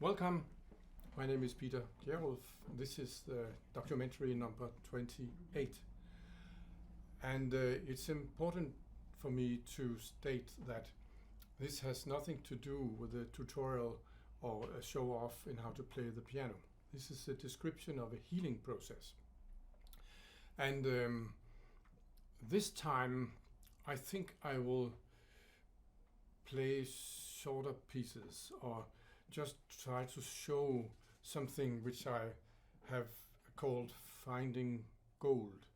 Welcome. My name is Peter Kjærulff. This is the documentary number 28. And it's important for me to state that this has nothing to do with a tutorial or a show off in how to play the piano. This is a description of a healing process. And this time I think I will play shorter pieces or just try to show something which I have called finding gold,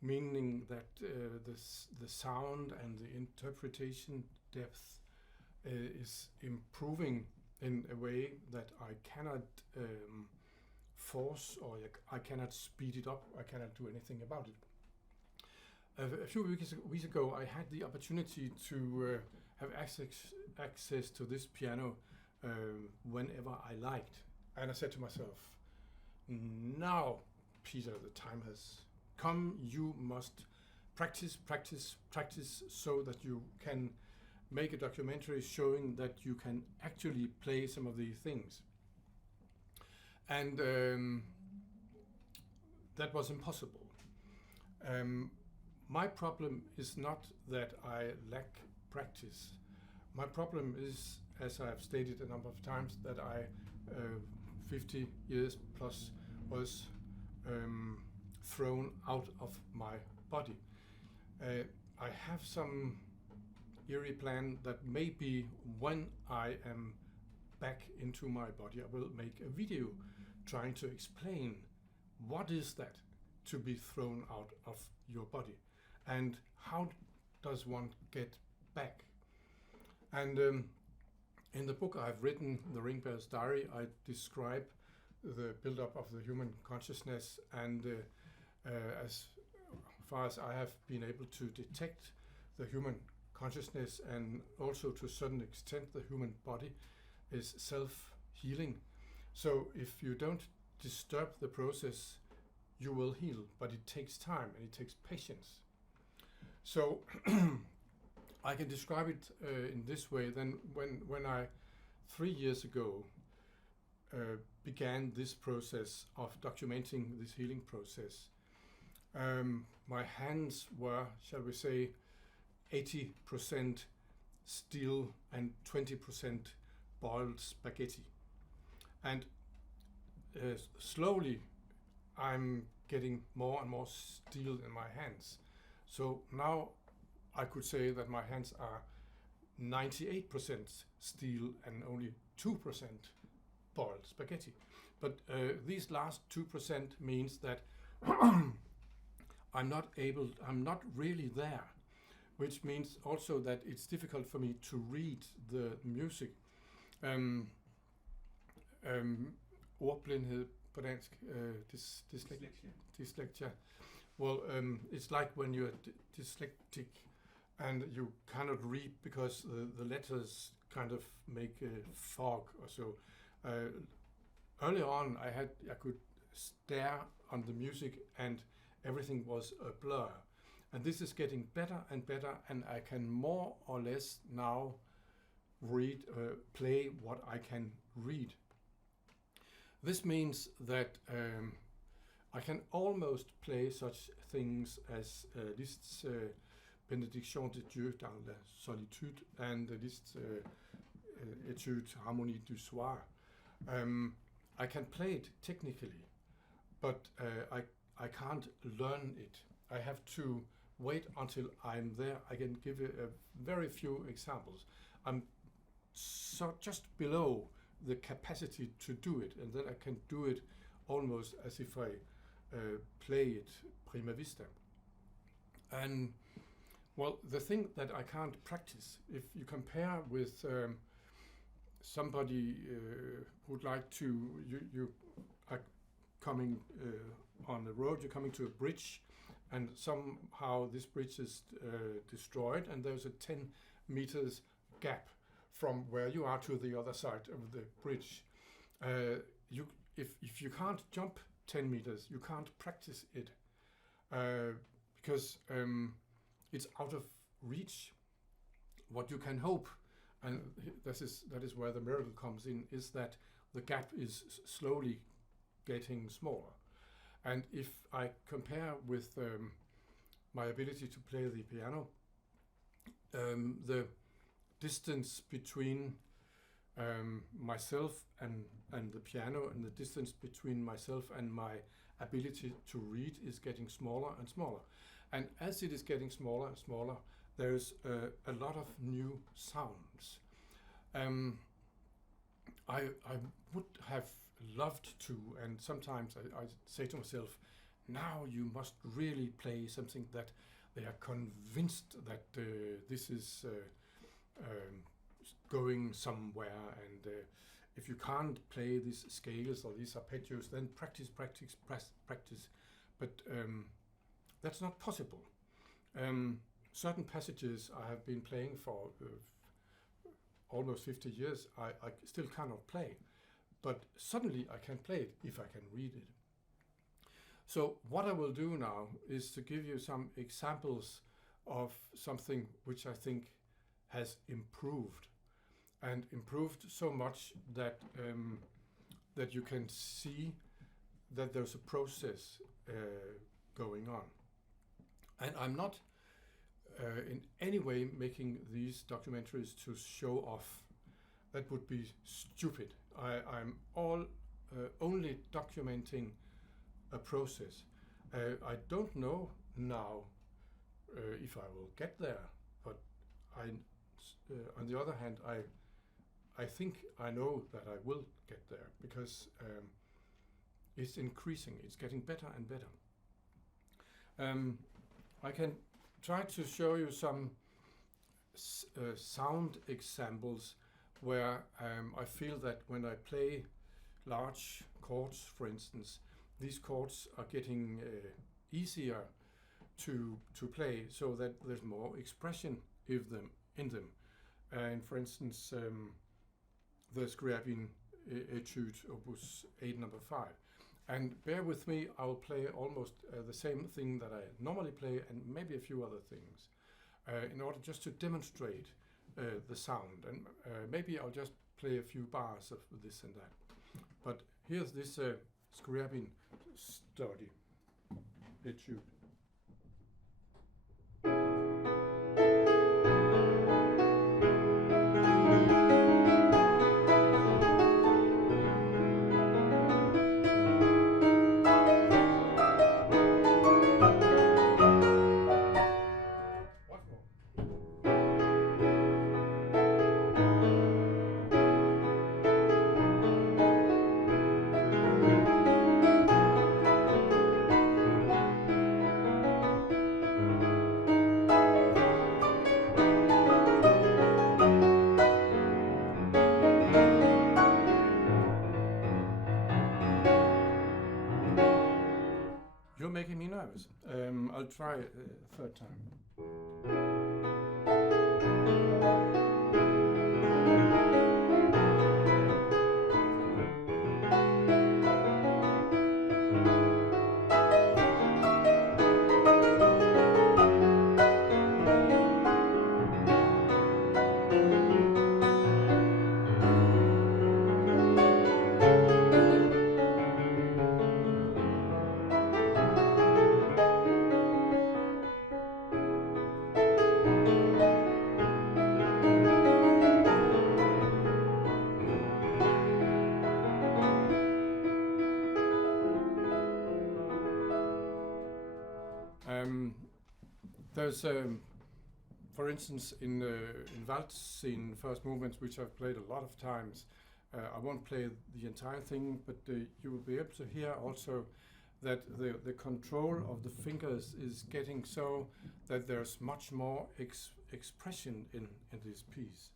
meaning that the sound and the interpretation depth is improving in a way that I cannot force, or I cannot speed it up. I cannot do anything about it. A few weeks ago I had the opportunity to have access to this piano whenever I liked. And I said to myself, now, Peter, the time has come. You must practice so that you can make a documentary showing that you can actually play some of these things. And that was impossible. My problem is not that I lack practice. My problem is, as I have stated a number of times, that I, 50 years plus, was thrown out of my body. I have some eerie plan that maybe when I am back into my body, I will make a video trying to explain what is that to be thrown out of your body and how does one get back. And in the book I've written, The Ring Bearer's Diary, I describe the build-up of the human consciousness, and as far as I have been able to detect the human consciousness, and also to a certain extent the human body is self-healing. So if you don't disturb the process, you will heal, but it takes time and it takes patience. So I can describe it in this way. Then when I 3 years ago began this process of documenting this healing process, my hands were, shall we say, 80% steel and 20% boiled spaghetti. And slowly I'm getting more and more steel in my hands. So now I could say that my hands are 98% steel and only 2% boiled spaghetti. But these last 2% means that I'm not really there, which means also that it's difficult for me to read the music. Ordblindhed på dansk, dyslexia. Well, it's like when you're dyslexic and you cannot read because the letters kind of make a fog or so. Earlier on, I could stare on the music and everything was a blur. And this is getting better and better, and I can more or less now play what I can read. This means that I can almost play such things as Liszt's Benediction de Dieu dans la solitude and Liszt's Étude Harmonie du Soir. I can play it technically, but I can't learn it. I have to wait until I'm there. I can give a very few examples. I'm just below the capacity to do it, and then I can do it almost as if I play it prima vista. And well, the thing that I can't practice, if you compare with somebody who'd like to, you are coming on the road, you're coming to a bridge, and somehow this bridge is destroyed, and there's a 10 meters gap from where you are to the other side of the bridge. If you can't jump 10 meters, you can't practice it because it's out of reach. What you can hope, and that is where the miracle comes in, is that the gap is slowly getting smaller. And if I compare with my ability to play the piano, the distance between myself and the piano, and the distance between myself and my ability to read is getting smaller and smaller. And as it is getting smaller and smaller, there's a lot of new sounds. I would have loved to, and sometimes I say to myself, now you must really play something that they are convinced that this is going somewhere, and if you can't play these scales or these arpeggios, then practice. But that's not possible. Certain passages I have been playing for almost 50 years, I still cannot play. But suddenly I can play it if I can read it. So what I will do now is to give you some examples of something which I think has improved, and improved so much that that you can see that there's a process going on. And I'm not in any way making these documentaries to show off. That would be stupid. I'm only documenting a process. I don't know now if I will get there, but on the other hand, I think I know that I will get there, because it's increasing. It's getting better and better. I can try to show you some sound examples where I feel that when I play large chords, for instance, these chords are getting easier to play, so that there's more expression in them. And for instance, the Scriabin Etude, Opus 8, number 5. And bear with me, I'll play almost the same thing that I normally play, and maybe a few other things, in order just to demonstrate the sound. And maybe I'll just play a few bars of this and that. But here's this Scriabin study, Etude. You're making me nervous. I'll try a third time. There's, for instance, in waltz in first movements, which I've played a lot of times, I won't play the entire thing, but you will be able to hear also that the control of the fingers is getting so that there's much more expression in this piece.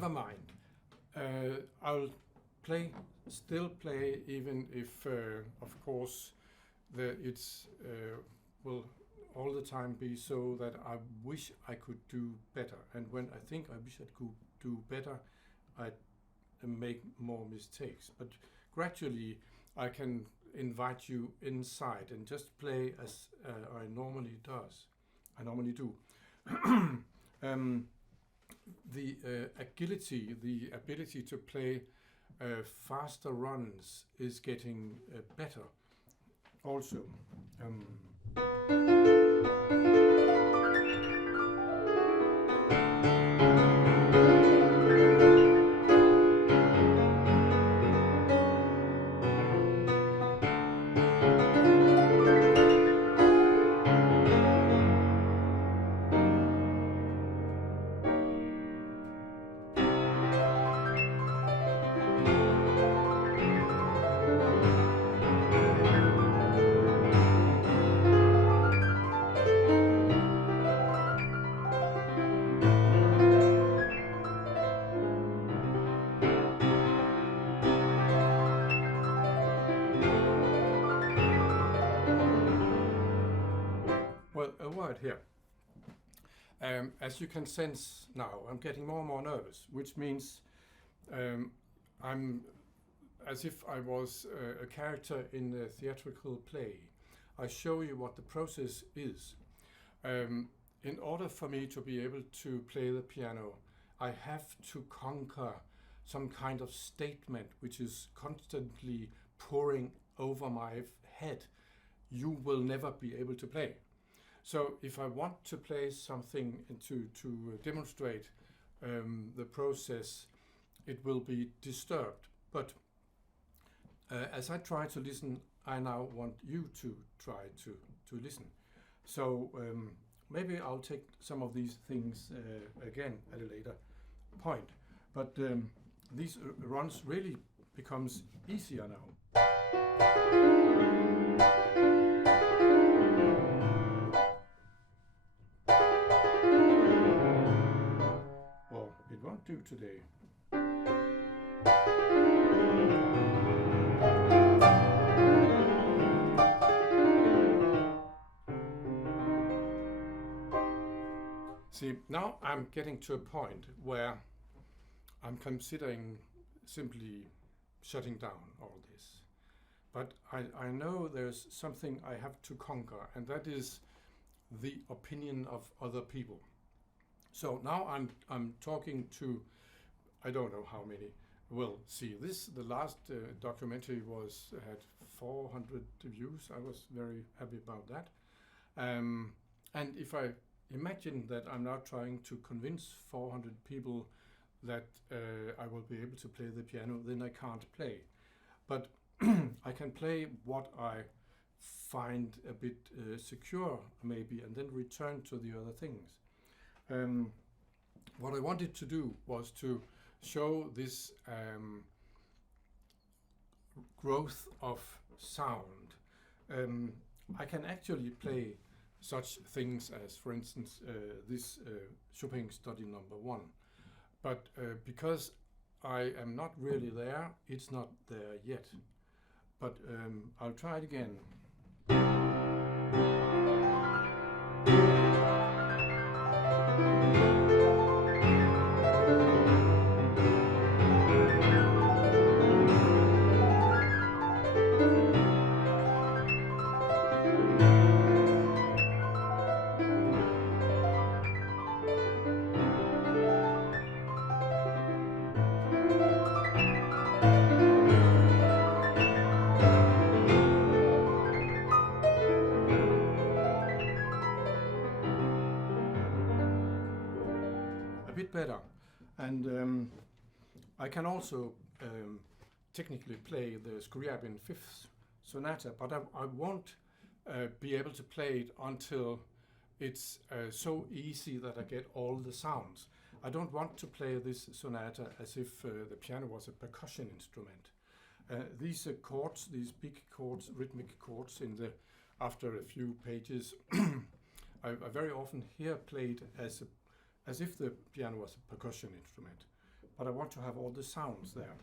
never mind. I'll still play, even if, of course, it's will all the time be so that I wish I could do better. And when I think I wish I could do better, I make more mistakes. But gradually, I can invite you inside and just play as I normally do. The agility, the ability to play faster runs is getting better also. Well, a word here. As you can sense now, I'm getting more and more nervous, which means I'm as if I was a character in a theatrical play. I show you what the process is. In order for me to be able to play the piano, I have to conquer some kind of statement which is constantly pouring over my head. You will never be able to play. So if I want to play something to demonstrate the process, it will be disturbed. But as I try to listen, I now want you to try to listen. So maybe I'll take some of these things again at a later point. But these runs really becomes easier now. Well, it won't do today. See, now I'm getting to a point where I'm considering simply shutting down all this. But I know there's something I have to conquer, and that is the opinion of other people. So now I'm talking to, I don't know how many. Well, see, the last documentary had 400 views. I was very happy about that. And if I imagine that I'm now trying to convince 400 people that I will be able to play the piano, then I can't play. But I can play what I find a bit secure, maybe, and then return to the other things. What I wanted to do was to show this growth of sound. I can actually play such things as, for instance, this Chopin Study Number 1. But because I am not really there, it's not there yet. But I'll try it again. Better, and I can also technically play the Scriabin Fifth Sonata, but I won't be able to play it until it's so easy that I get all the sounds. I don't want to play this sonata as if the piano was a percussion instrument. These chords, these big chords, rhythmic chords, after a few pages, I very often hear played as if the piano was a percussion instrument. but I want to have all the sounds there.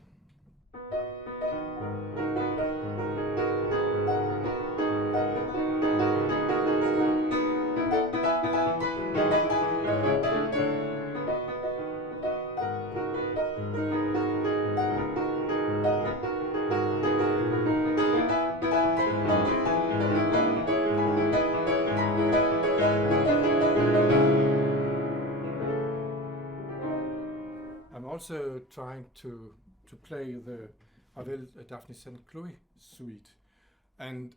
I'm also trying to play the Ravel Daphne St. Chloe suite, and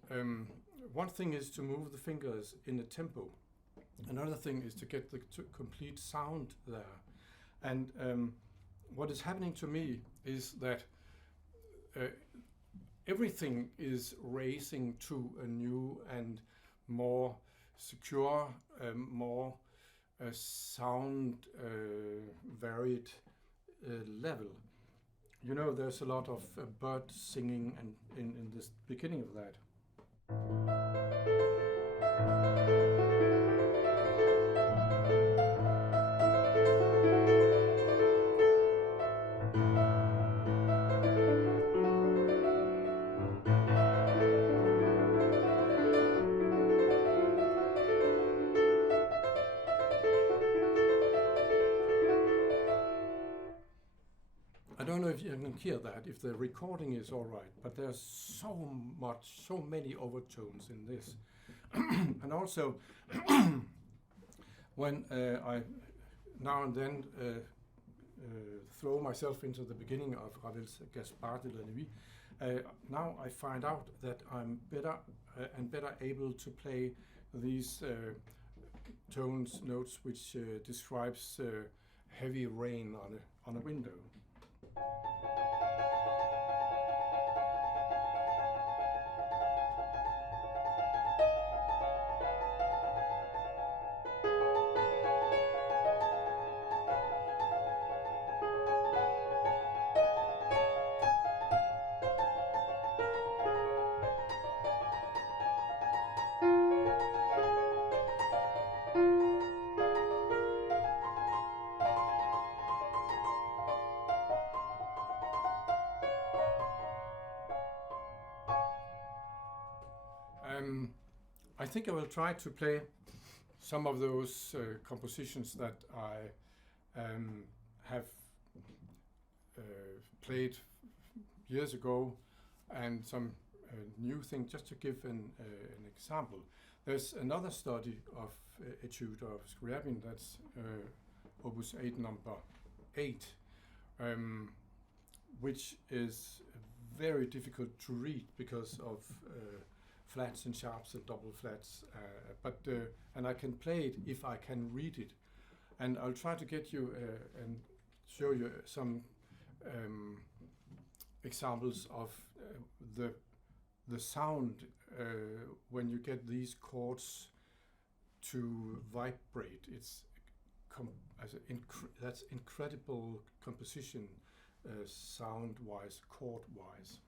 one thing is to move the fingers in a tempo. Another thing is to get the complete sound there. And what is happening to me is that everything is racing to a new and more secure, more sound varied level. You know, there's a lot of bird singing and in this beginning of that. I don't know if you can hear that, if the recording is all right, but there's so many overtones in this. And also, when I now and then throw myself into the beginning of Ravel's Gaspard de la Nuit, now I find out that I'm better and better able to play these tones, notes, which describes heavy rain on a window. I think I will try to play some of those compositions that I have played years ago, and some new thing, just to give an example. There's another study of etude of Scriabin, that's Opus 8 number 8, which is very difficult to read because of flats and sharps and double flats, and I can play it if I can read it. And I'll try to get you and show you some examples of the sound when you get these chords to vibrate. It's that's incredible composition, sound-wise, chord-wise.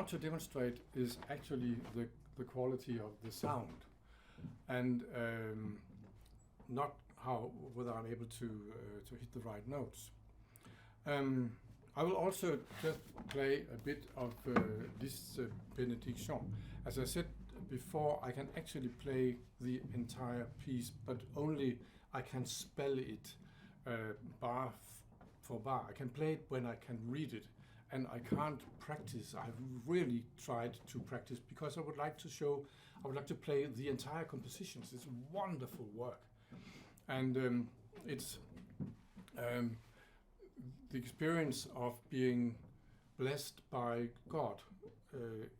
want to demonstrate is actually the quality of the sound, and not whether I'm able to hit the right notes. I will also just play a bit of this benediction. As I said before, I can actually play the entire piece, but only I can spell it bar for bar. I can play it when I can read it, and I can't practice. I've really tried to practice because I would like to play the entire compositions. It's wonderful work, and it's the experience of being blessed by God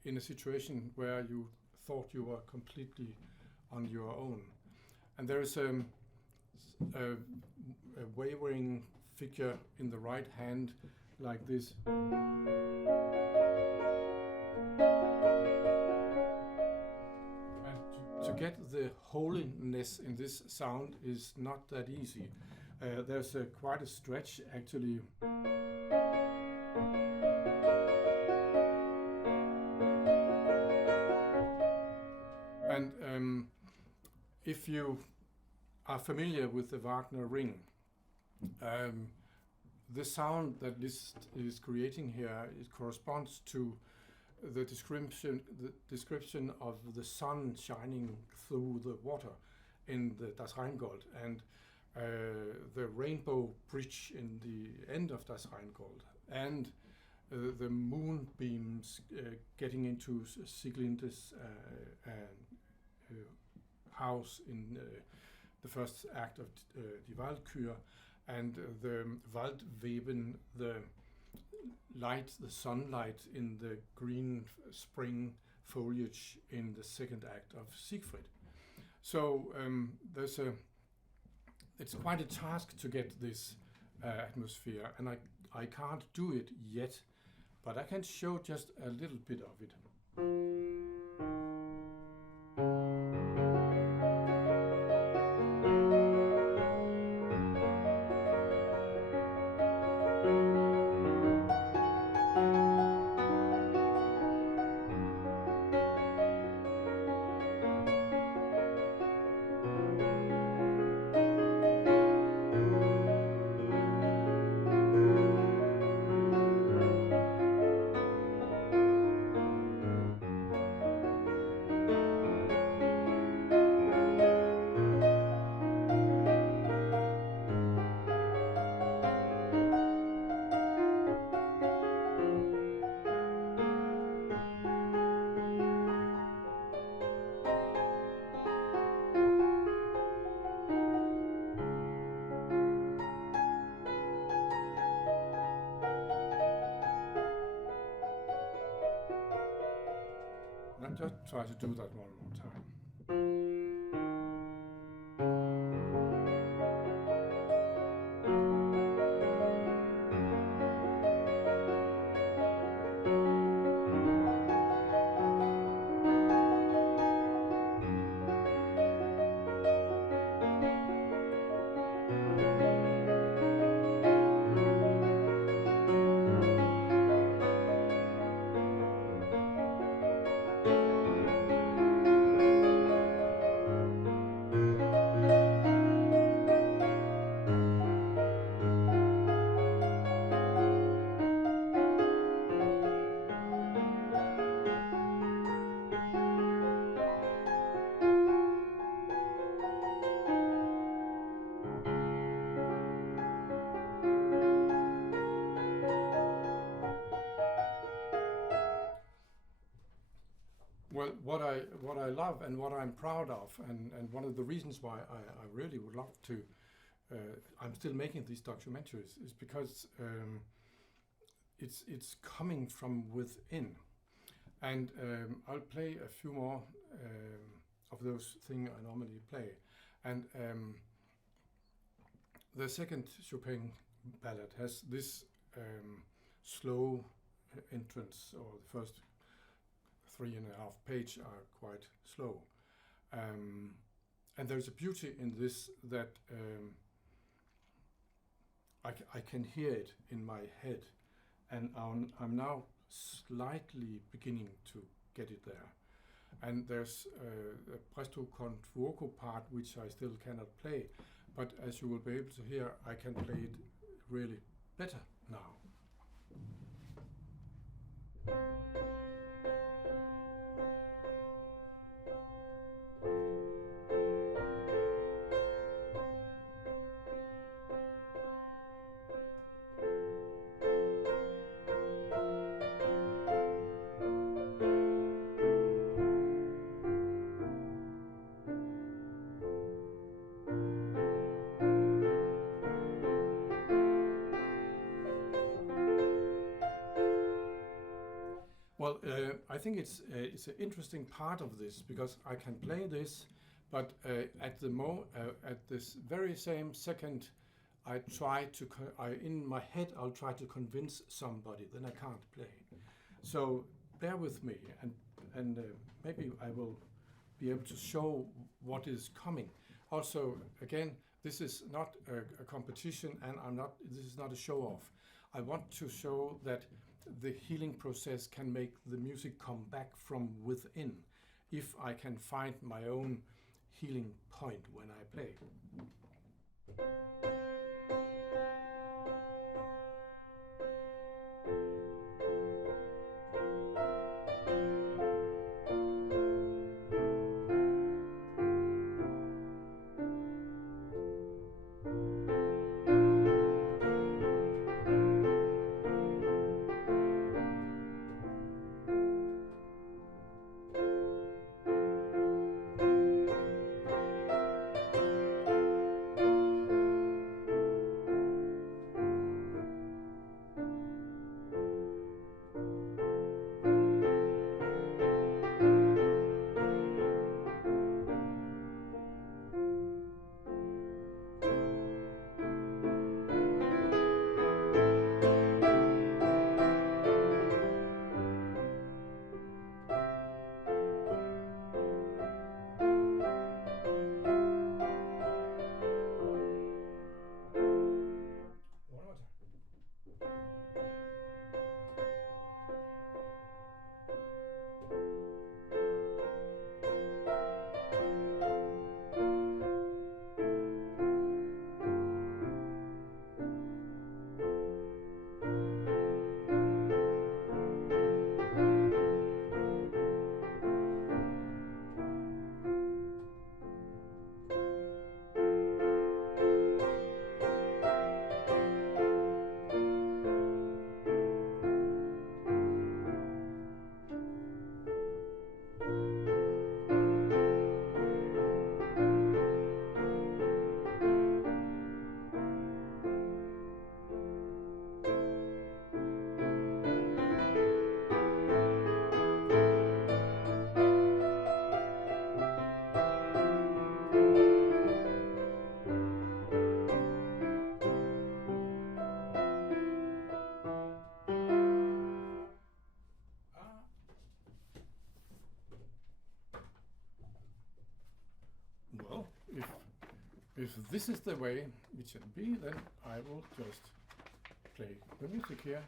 in a situation where you thought you were completely on your own. And there is a wavering figure in the right hand like this. And to get the holiness in this sound is not that easy. There's quite a stretch actually. And if you are familiar with the Wagner ring, the sound that Liszt is creating here, it corresponds to the description of the sun shining through the water in the Das Rheingold, and the rainbow bridge in the end of Das Rheingold, and the moonbeams getting into Sieglinde's house in the first act of Die Walküre, and the Waldweben, the light, the sunlight in the green spring foliage in the second act of Siegfried. So it's quite a task to get this atmosphere, and I can't do it yet, but I can show just a little bit of it. I'll just try to do that one more time. Well, what I love and what I'm proud of, and one of the reasons why I really would love to, I'm still making these documentaries, is because it's coming from within. And I'll play a few more of those things I normally play. And the second Chopin ballad has this slow entrance, or the first 3.5 pages are quite slow. And there's a beauty in this that I can hear it in my head. And I'm now slightly beginning to get it there. And there's a presto con fuoco part which I still cannot play, but as you will be able to hear, I can play it really better now. Well, I think it's an interesting part of this because I can play this, but at this very same second, I try to in my head I'll try to convince somebody, then I can't play. So bear with me, and maybe I will be able to show what is coming. Also, again, this is not a competition, and this is not a show off. I want to show that the healing process can make the music come back from within if I can find my own healing point when I play. Well, if this is the way it should be, then I will just play the music here.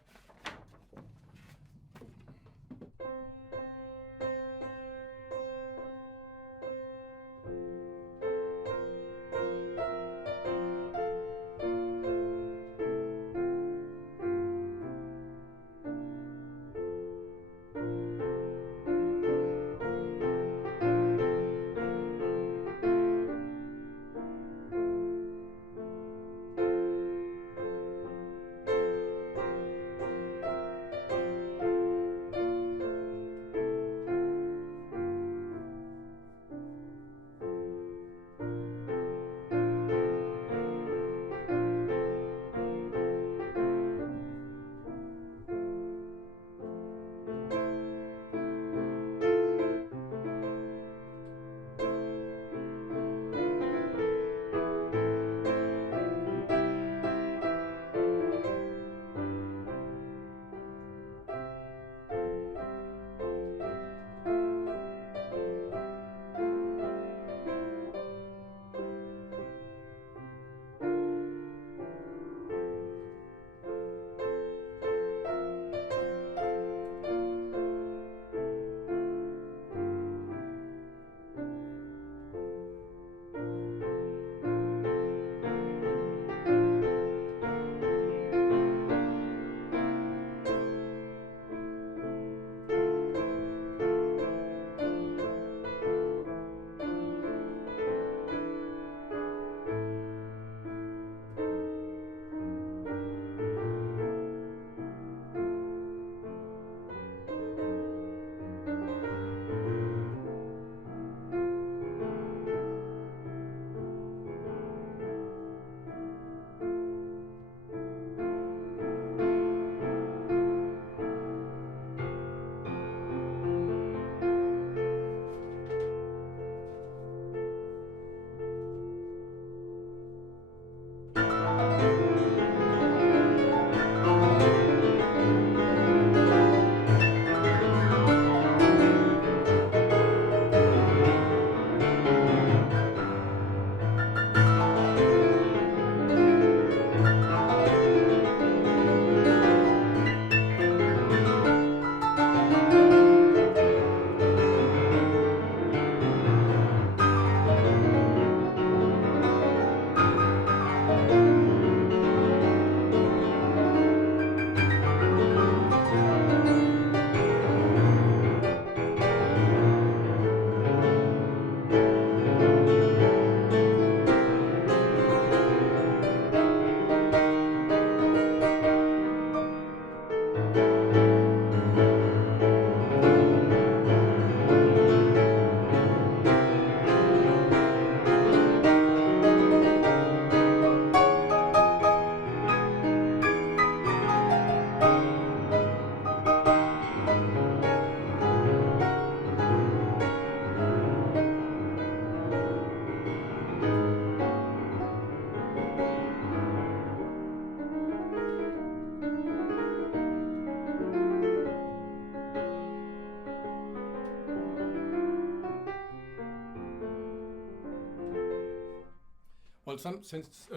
Well, some sense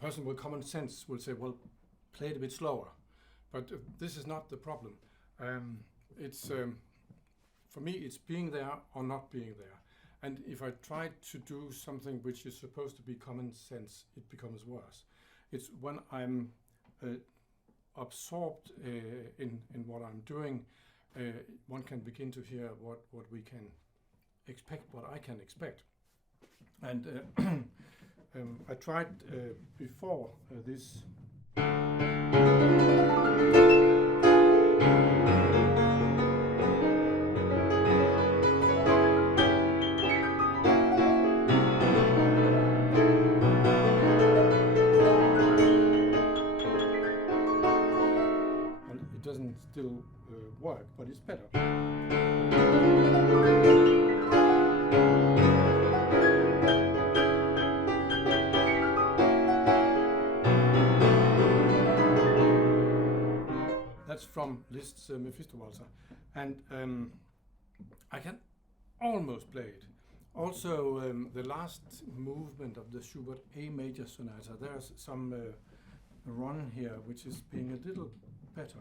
person with common sense will say, well, play it a bit slower. But this is not the problem. It's for me, it's being there or not being there. And if I try to do something which is supposed to be common sense, it becomes worse. It's when I'm absorbed in what I'm doing, one can begin to hear what we can expect, what I can expect. And I tried before this. It doesn't still work, but it's better. That's from Liszt's Mephisto Waltzer, and I can almost play it. Also, the last movement of the Schubert A major sonata, there's some run here which is being a little better.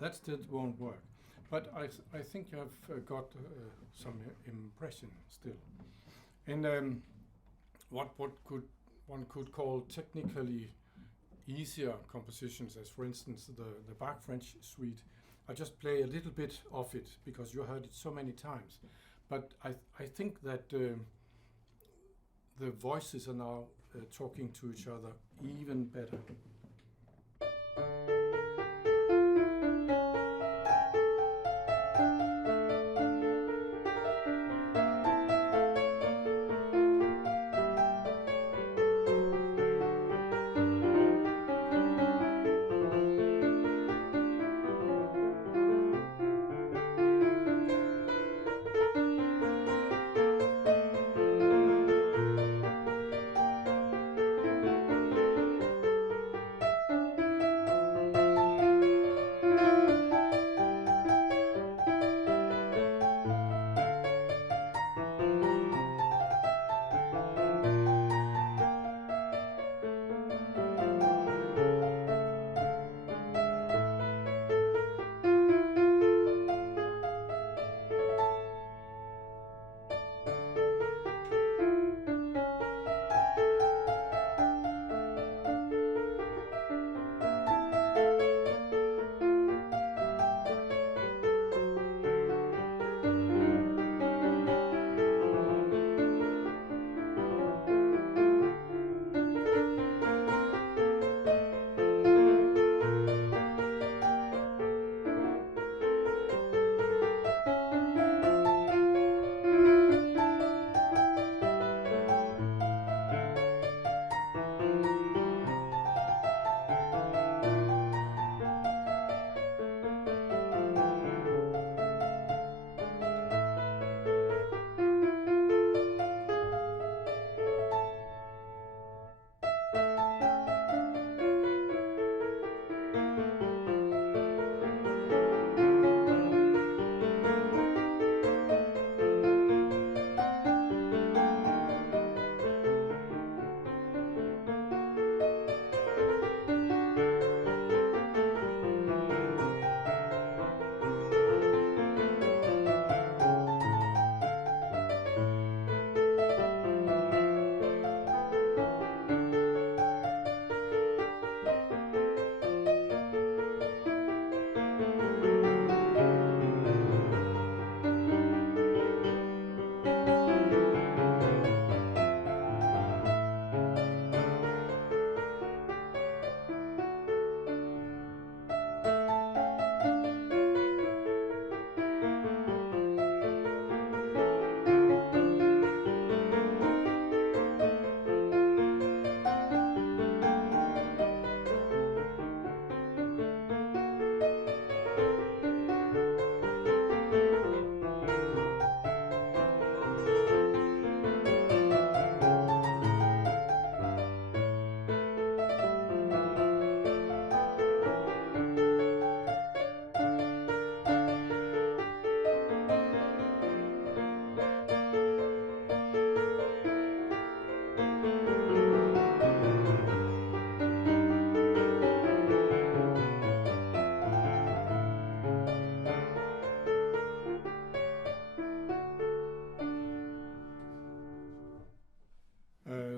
That still won't work, but I think I've got some impression still. And what one could call technically easier compositions, as for instance the Bach French Suite, I just play a little bit of it because you heard it so many times. But I think that the voices are now talking to each other even better.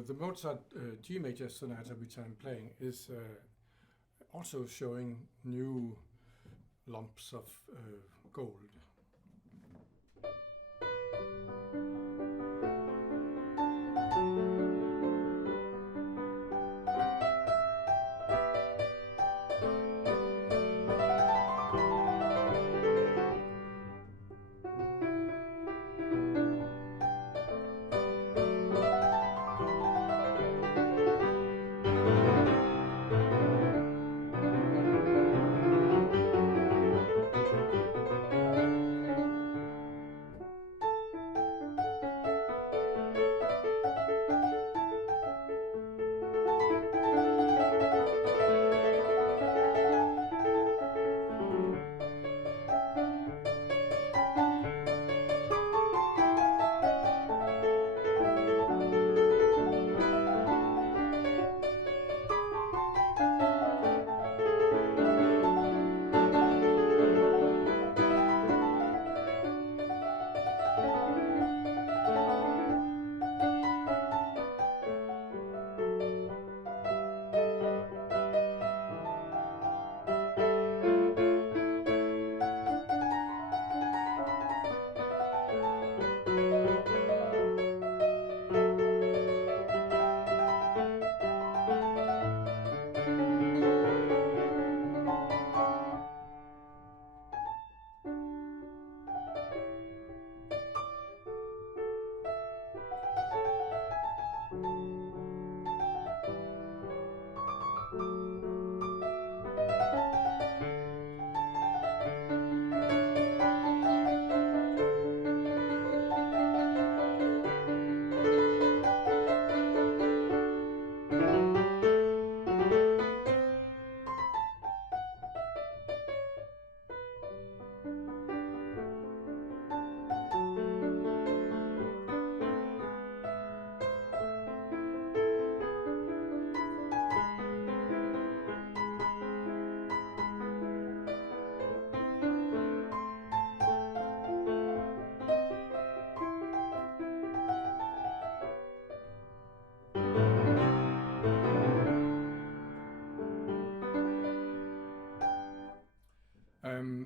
the Mozart G major sonata, which I'm playing, is also showing new lumps of gold.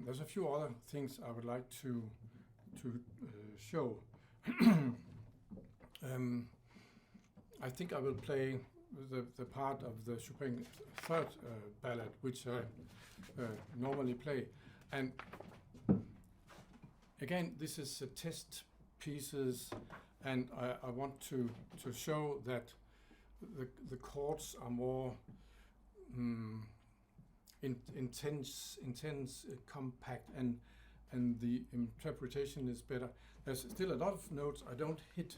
There's a few other things I would like to show. I think I will play the part of the Chopin third ballad, which I normally play. And again, this is test pieces, and I want to show that the chords are more intense, compact, and the interpretation is better. There's still a lot of notes I don't hit,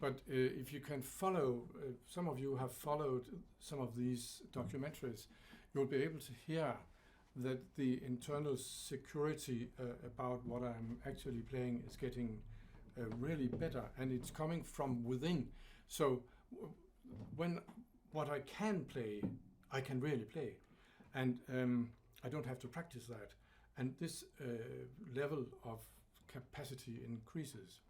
but if you can follow, some of you have followed some of these documentaries, you'll be able to hear that the internal security about what I'm actually playing is getting really better, and it's coming from within. So when what I can play, I can really play. And I don't have to practice that. And this level of capacity increases.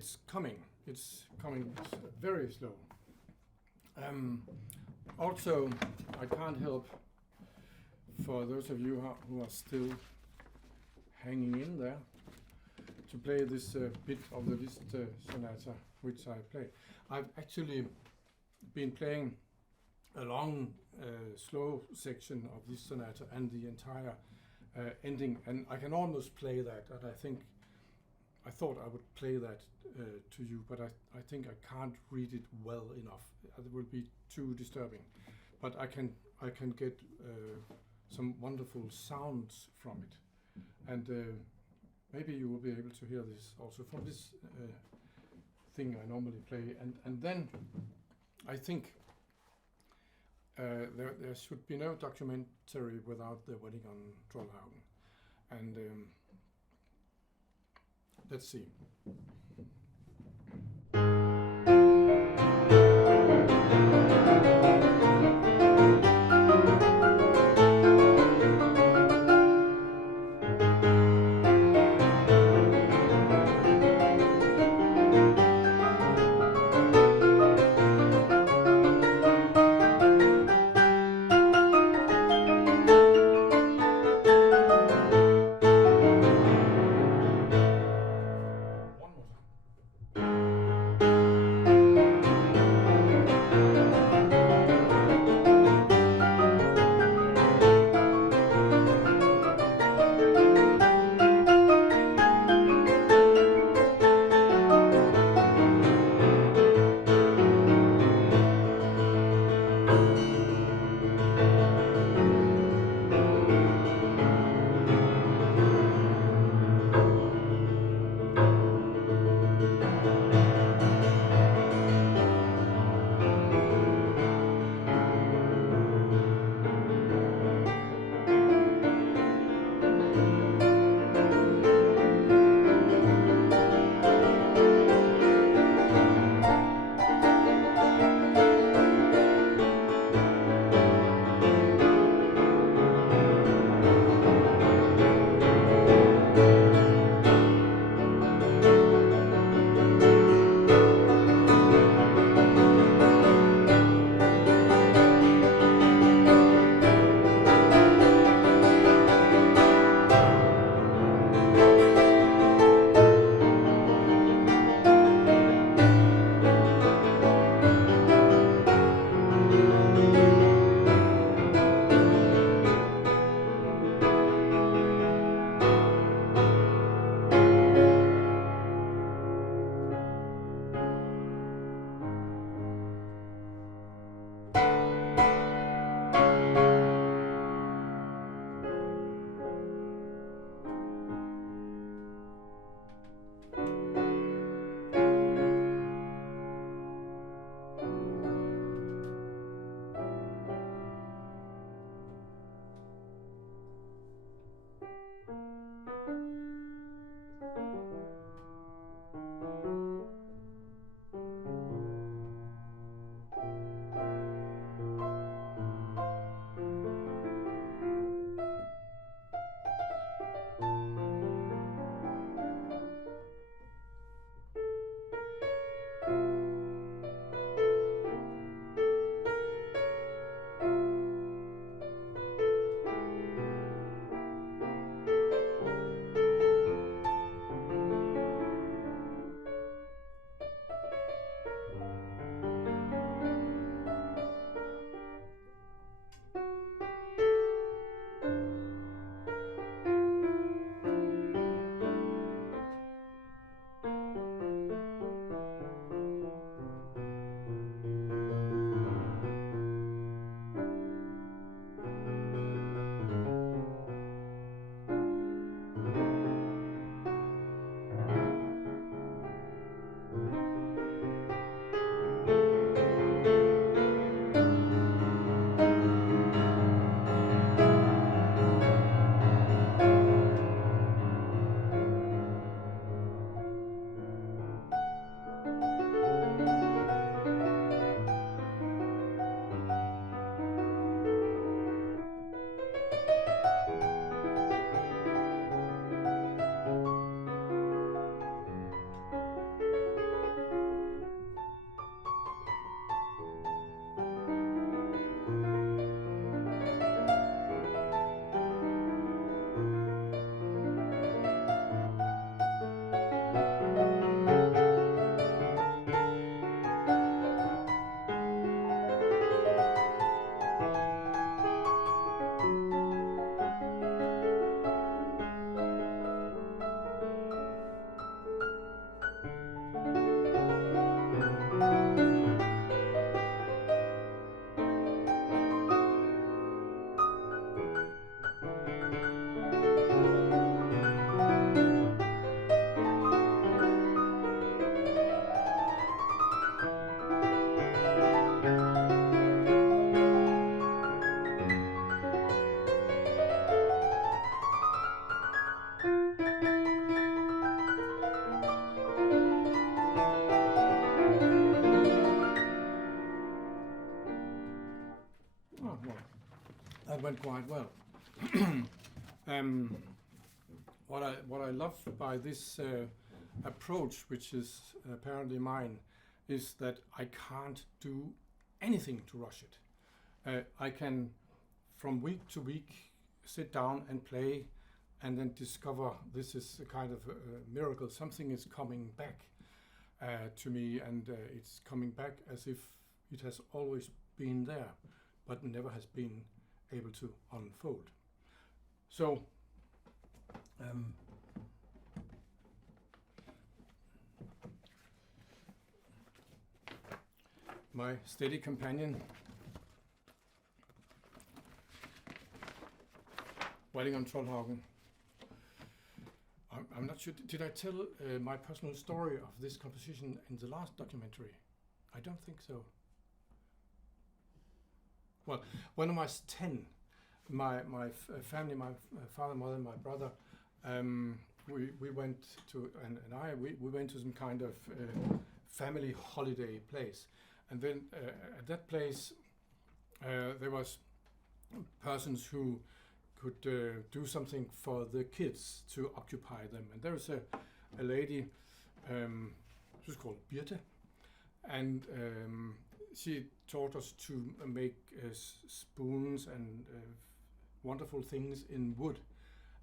it's coming. It's coming very slow. Also, I can't help, for those of you who are still hanging in there, to play this bit of the Liszt sonata which I play. I've actually been playing a long slow section of this sonata and the entire ending, and I can almost play that, and I thought I would play that to you, but I think I can't read it well enough. It will be too disturbing, but I can get some wonderful sounds from it, and maybe you will be able to hear this also from this thing I normally play, and then I think there should be no documentary without the wedding on Trollhaugen, and let's see. One more time. that went quite well. What I love by this approach, which is apparently mine, is that I can't do anything to rush it. I can, from week to week, sit down and play, and then discover this is a kind of a miracle. Something is coming back to me, and it's coming back as if it has always been there, but never has been able to unfold. So my steady companion, Wedding on Trollhagen. I'm not sure, did I tell my personal story of this composition in the last documentary? I don't think so. Well, when I was 10, my family, my father, mother, my brother, we went to, and we went to some kind of family holiday place. And then at that place, there was persons who could do something for the kids to occupy them. And there was a lady, she was called Birte, and she taught us to make spoons and wonderful things in wood.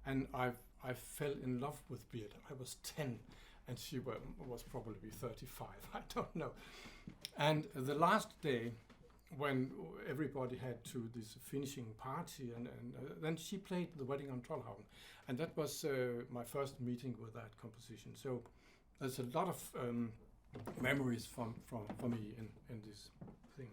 And I fell in love with Birte. I was 10, and she was probably 35, I don't know. And the last day, when everybody had to this finishing party, and then she played the Wedding on Trollhagen, and that was my first meeting with that composition. So there's a lot of memories for me in this thing.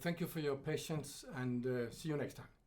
Thank you for your patience, and see you next time.